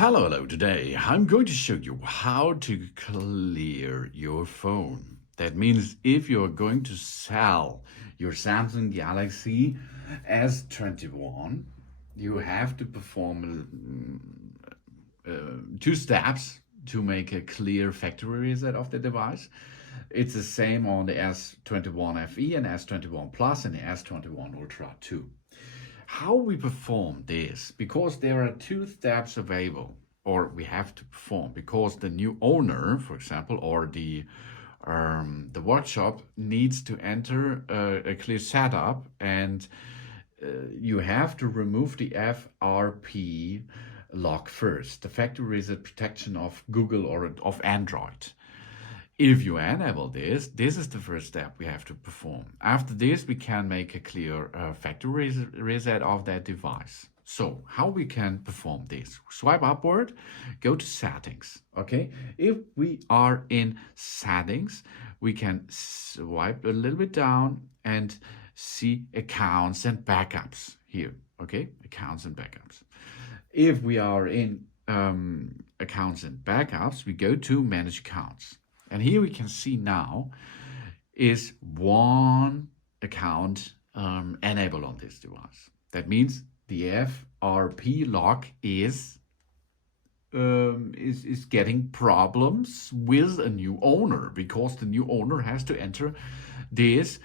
Hello. Today I'm going to show you how to clear your phone. That means if you're going to sell your Samsung Galaxy S21, you have to perform two steps to make a clear factory reset of the device. It's the same on the S21 FE and S21 Plus and the S21 Ultra 2. How we perform this, because there are two steps available, or we have to perform, because the new owner, for example, or the workshop needs to enter a clear setup, and you have to remove the FRP lock first, the factory reset protection of Google or of Android. If you enable this is the first step we have to perform. After this, we can make a clear factory reset of that device. So how we can perform this? Swipe upward, go to settings, okay? If we are in settings, we can swipe a little bit down and see accounts and backups here, okay? Accounts and backups. If we are in accounts and backups, we go to manage accounts. And here we can see now is one account enabled on this device. That means the FRP lock is getting problems with a new owner, because the new owner has to enter this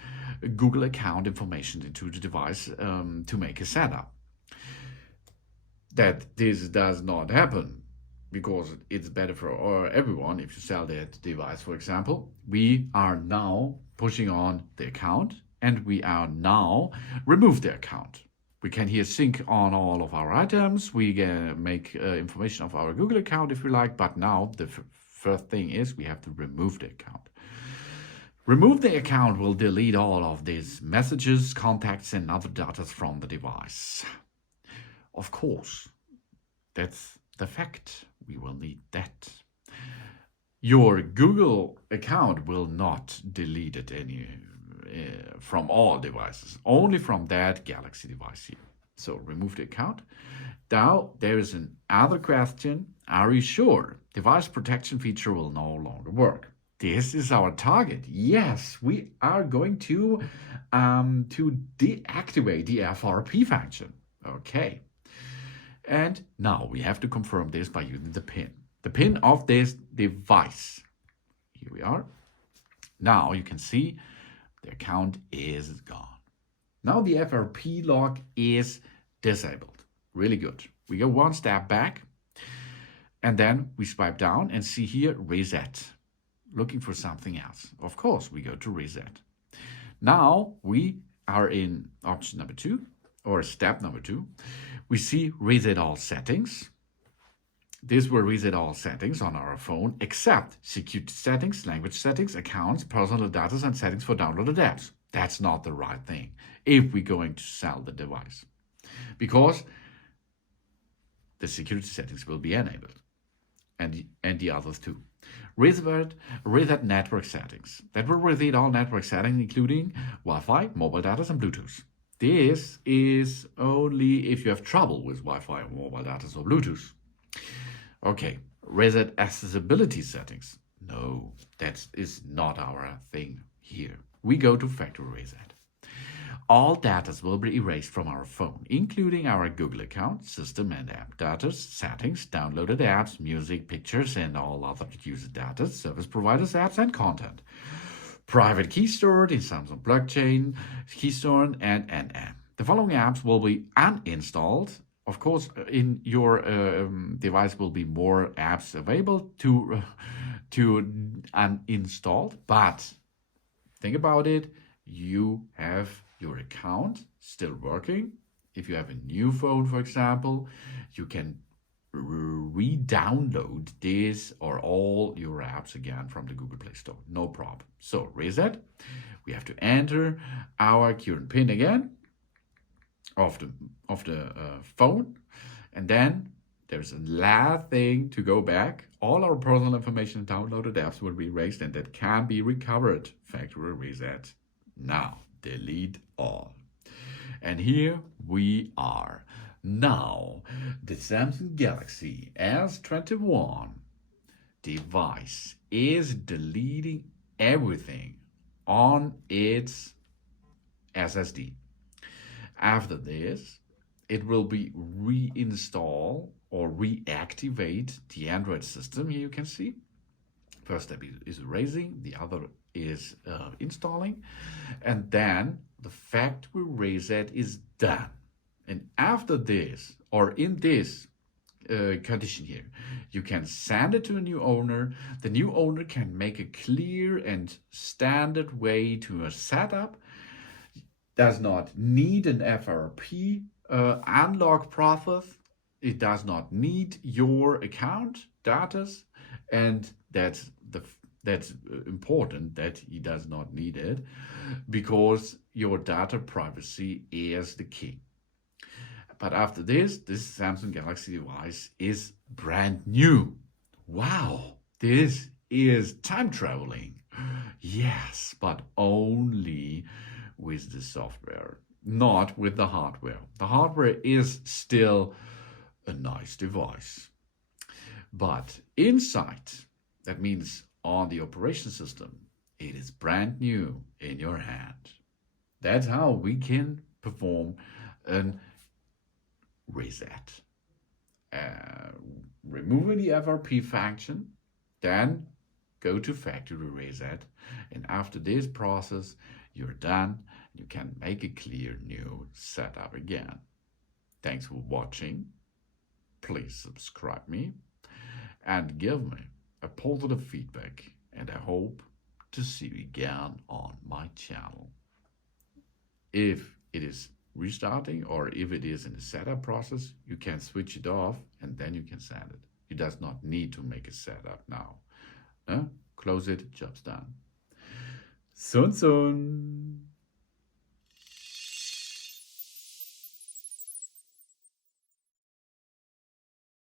Google account information into the device to make a setup. That this does not happen, because it's better for everyone if you sell that device, for example. We are now pushing on the account, and we are now remove the account. We can here sync on all of our items. We can make information of our Google account if we like, but now the first thing is we have to remove the account. Remove the account will delete all of these messages, contacts, and other data from the device. Of course, that's the fact. We will need that. Your Google account will not delete it from all devices, only from that Galaxy device here. So remove the account. Now there is another question. Are you sure device protection feature will no longer work? This is our target. Yes, we are going to deactivate the FRP function. Okay. And now we have to confirm this by using the PIN. The PIN of this device. Here we are. Now you can see the account is gone. Now the FRP lock is disabled. Really good. We go one step back, and then we swipe down and see here reset. Looking for something else. Of course, we go to reset. Now we are in option number 2, or step number 2. We see reset all settings. This will reset all settings on our phone except security settings, language settings, accounts, personal data, and settings for downloaded apps. That's not the right thing if we're going to sell the device, because the security settings will be enabled, and the others too. Reset network settings. That will reset all network settings, including Wi-Fi, mobile data, and Bluetooth. This is only if you have trouble with Wi-Fi, mobile data, or Bluetooth. Okay, reset accessibility settings. No, that is not our thing here. We go to factory reset. All data will be erased from our phone, including our Google account, system and app data, settings, downloaded apps, music, pictures, and all other user data, service providers, apps, and content. Private key stored in Samsung blockchain, key stored, and the following apps will be uninstalled. Of course, in your device will be more apps available to uninstall, but think about it. You have your account still working. If you have a new phone, for example, you can re-download this or all your apps again from the Google Play Store. No problem. So reset. We have to enter our current PIN again of the phone, and then there's a last thing to go back. All our personal information and downloaded apps will be erased, and that can be recovered. Factory reset. Now delete all. And here we are. Now, the Samsung Galaxy S21 device is deleting everything on its SSD. After this, it will be reinstall or reactivate the Android system. Here you can see. First step is erasing, the other is installing, and then the factory reset is done. And after this, or in this condition here, you can send it to a new owner. The new owner can make a clear and standard way to a setup. Does not need an FRP unlock process. It does not need your account data, and that's important that he does not need it, because your data privacy is the key. But after this Samsung Galaxy device is brand new. Wow, this is time traveling. Yes, but only with the software, not with the hardware. The hardware is still a nice device. But inside, that means on the operation system, it is brand new in your hand. That's how we can perform an reset. Removing the FRP function, then go to factory reset, and after this process, you're done. You can make a clear new setup again. Thanks for watching. Please subscribe me and give me a positive feedback, and I hope to see you again on my channel. If it is restarting or if it is in the setup process, you can switch it off and then you can send it. You does not need to make a setup now. Close it, job's done. Soon.